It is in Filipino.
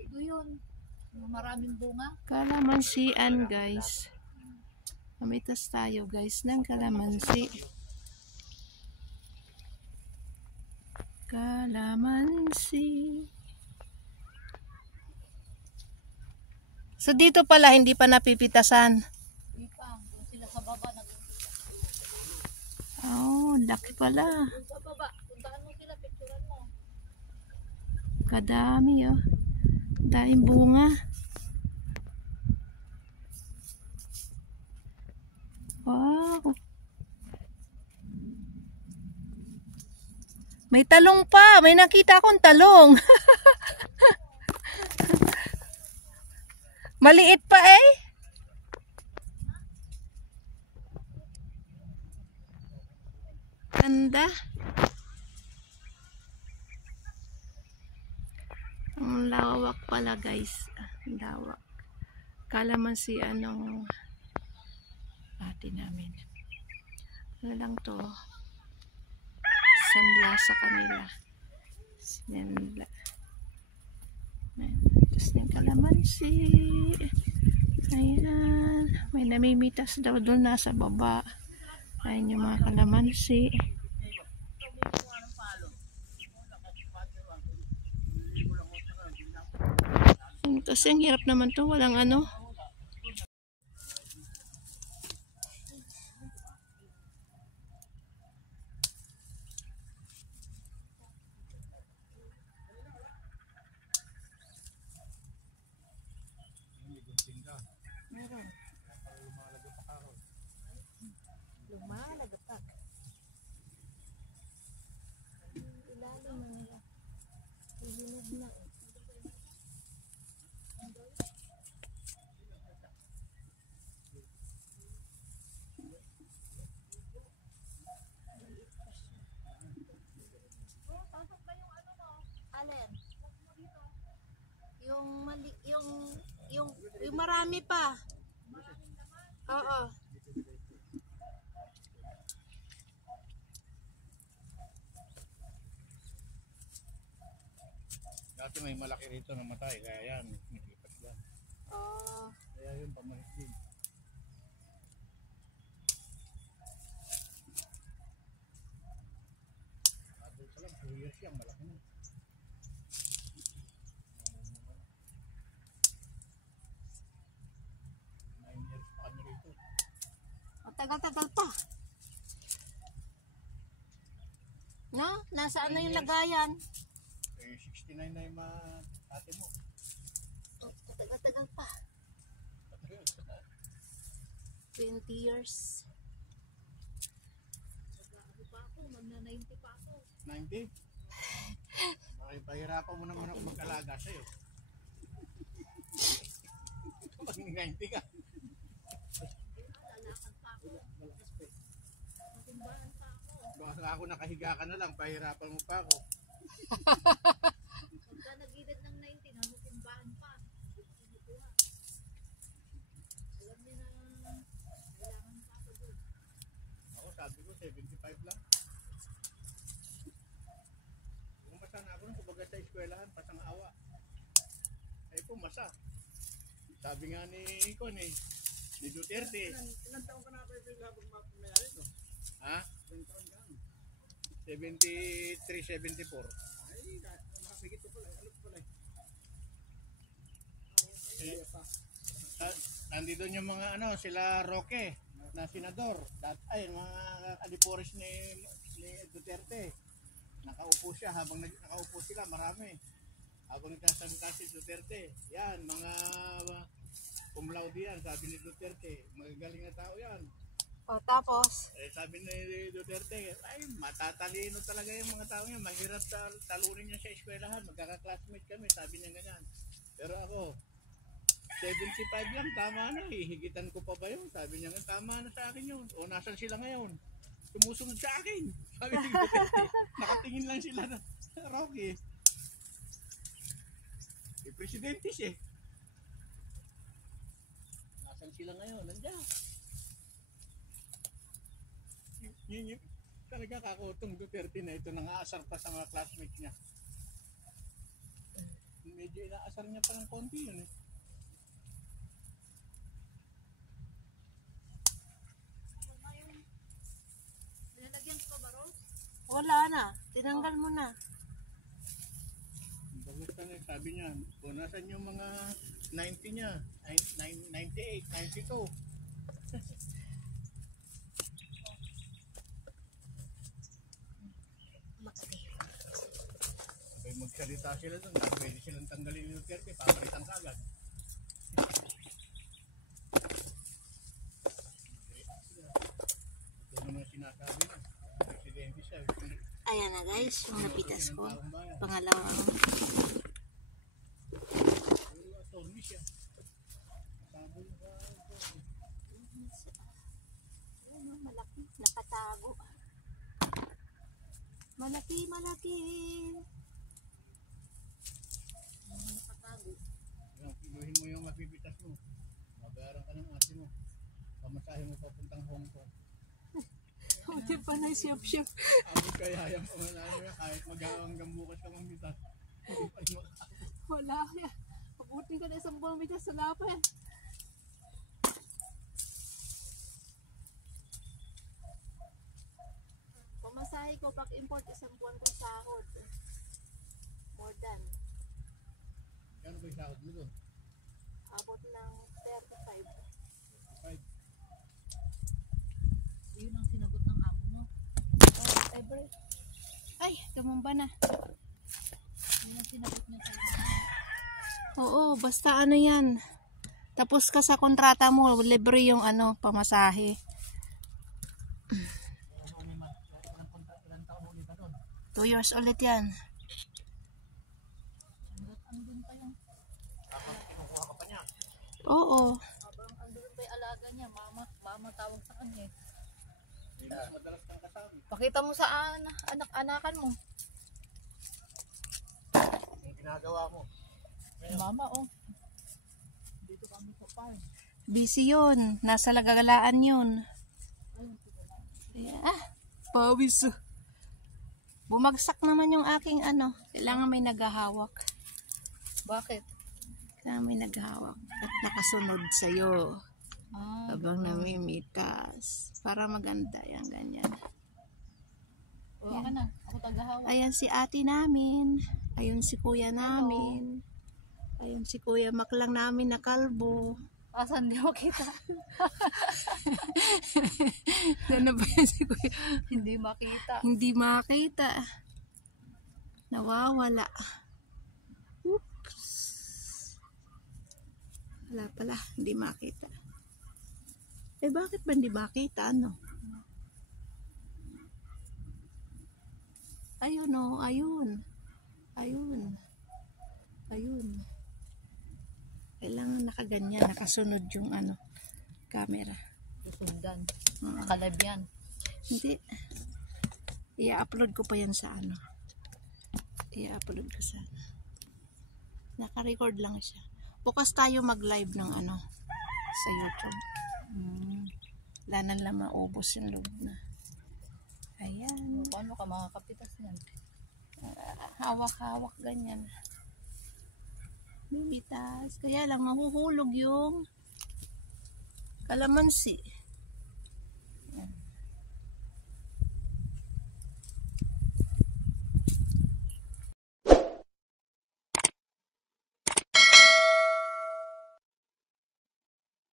Ito yun. Maraming bunga. Kalamansian guys. Mamitas tayo guys ng kalamansi. Kalamansi. So dito pala hindi pa napipitasan. Hindi pa. Sila sa baba. Oh, laki pala. Sa baba. Puntaan mo sila. Picturean mo. Kadami oh. Daming bunga. Wow. May talong pa. May nakita akong talong. Maliit pa eh. Ganda. Ang lawak pala guys. Ang lawak. Kalamansian ng ate namin. Ano lang to? Sanla sa kanila. Sanla. Tapos ng kalamansi. Ayan. May namimitas daw doon nasa baba. Ayan yung mga kalamansi. Kasi ang hirap naman to. Walang ano. Meron. Lumalagotak. Ilalim na nila. Ihinog na eh. Alin? Yung mali, yung marami pa. Oo. Dati may malaki rito na matay, kaya yan, nilipat yan. Kaya yun, pamahit din. Adol pa lang, 2 years yan, malaki na. 9 years pa kami rito. Tagal-tagal pa. No? Nasaan na yung lagayan? 69 na yung mga ate mo. Tagal-tagal pa. 20 years. Magna-90 pa ako. 90? Okay, pahirapan mo naman ako mag-alaga sa'yo. Pag 90 ka. Lalakad pa ako. Matumbahan pa ako. Baka ako nakahiga ka na lang, pahirapan mo pa ako. Pagka nag-edad ng 19, matumbahan pa. Alam niyo na kailangan pa ako doon. Ako sabi ko 75 lang. Pumasa na ako nung kumbaga sa eskwelahan, pasang awa. Ay pumasa. Sabi nga ni Duterte. Ilan taon ka na kayo labang mayari to? Ha? Ilan taon ka? 73, 74. Ay, makapigit ko pala. Ano ko pala nandito yung mga sila Roque na senador. Ay, mga alipores ni Duterte. Nakaupo siya habang nakaupo sila, marami. Habang nagsasalita si Duterte. Yan, mga cum laude yan, sabi ni Duterte. Magagaling na tao yan. O tapos? Sabi ni Duterte, ay matatalino talaga yung mga tao yan. Mahirap talunin niya sa eskwelahan. Magkaka-classmate kami, sabi niya ganyan. Pero ako, 75 lang, tama na eh. Higitan ko pa ba yun? Sabi niya nga, tama na sa akin yun. O nasan sila ngayon? Sumusunod sa akin. Sabi ni Duterte, nakatingin lang sila na Rocky. Eh, presidente siya. Nasan sila ngayon? Nandiyan. Yun talaga kakutong Duterte na ito, nang-aasar pa sa mga classmates niya. medyo inaasar niya pa ng konti yun eh. Nilalagyan ko ba, Rose? Wala na. Tinanggal mo na. Bagus na eh, sabi niya, kung nasan yung mga 90 niya, 98, 92. Sabay magsalita sila doon, pwede silang tanggalin yung Duterte, papalitan ka agad. Ito naman sinasabi niya, presidente siya. Ayan na guys, yung napitas ko. Pangalawang. Attorney siya. Sabon ka. Ayan, malaki. Nakatago. Malaki, malaki. Nakatago. Yan, pinuhin mo yung mapipitas mo. Mabayaran ka ng ate mo. Pamasahe mo papuntang Hong Kong. Hindi pa na siyap-siyap. Abot kaya yung pamanahin mo yan, kahit mag-hanggang bukas ka mamitas. Hindi pa rin Wala yan. Pabuti ka na isang buwang mitas sa lapan. Pamasahe ko pag import isang buwan kong sahod. More than. Kano ba yung sahod mo doon? Abot ng 35. 5. Yun ang sinagot ng amo mo. Ever. Ay, tumumba na. Yun ang sinagot niya sa Oo, basta ano yan. Tapos ka sa kontrata mo, libre yung ano, pamasahe. Ilang taon ulit ka doon? 2 years ulit yan. andun pa yung Kinukuha ka pa niya. Oo. habang andun pa yung alaga niya. Mama tawag sa kanya eh. Mas madalas kang kasama. Pakita mo sa anak-anakan mo. Yung ginagawa mo. Mama, oh. Dito kami sa farm. Busy yun. Nasa lagagalaan yun. Ah, pawis. Bumagsak naman yung aking ano. Kailangan may naghahawak. Bakit? Kailangan may naghahawak. At nakasunod sa'yo. Ah, Habang namimitas. Para maganda yan, ganyan. o ako na. Ako tagahawak. Ayan si ate namin. Ayun si kuya namin. Ayun si kuya maklang namin na kalbo. Asan di mo kita? Ano ba yan si kuya? Hindi makita. Hindi makita. Nawawala. Oops. Wala pala. Hindi makita. Eh bakit ba hindi makita? Ano? Ayun o. Ayun. Ayun. Ayun. Kailangan nakaganyan. Nakasunod yung ano. Camera. Susundan. Oo. Kalab yan. Hindi. I-upload ko pa yan sa ano. I-upload ko sa ano. Naka-record lang siya. Bukas tayo mag-live ng ano sa YouTube. Wala na lang maubos yung loob na. Ayan. Paano ka makakapitas yan? Hawak-hawak ganyan. Mimitas. Kaya lang mahuhulog yung kalamansi.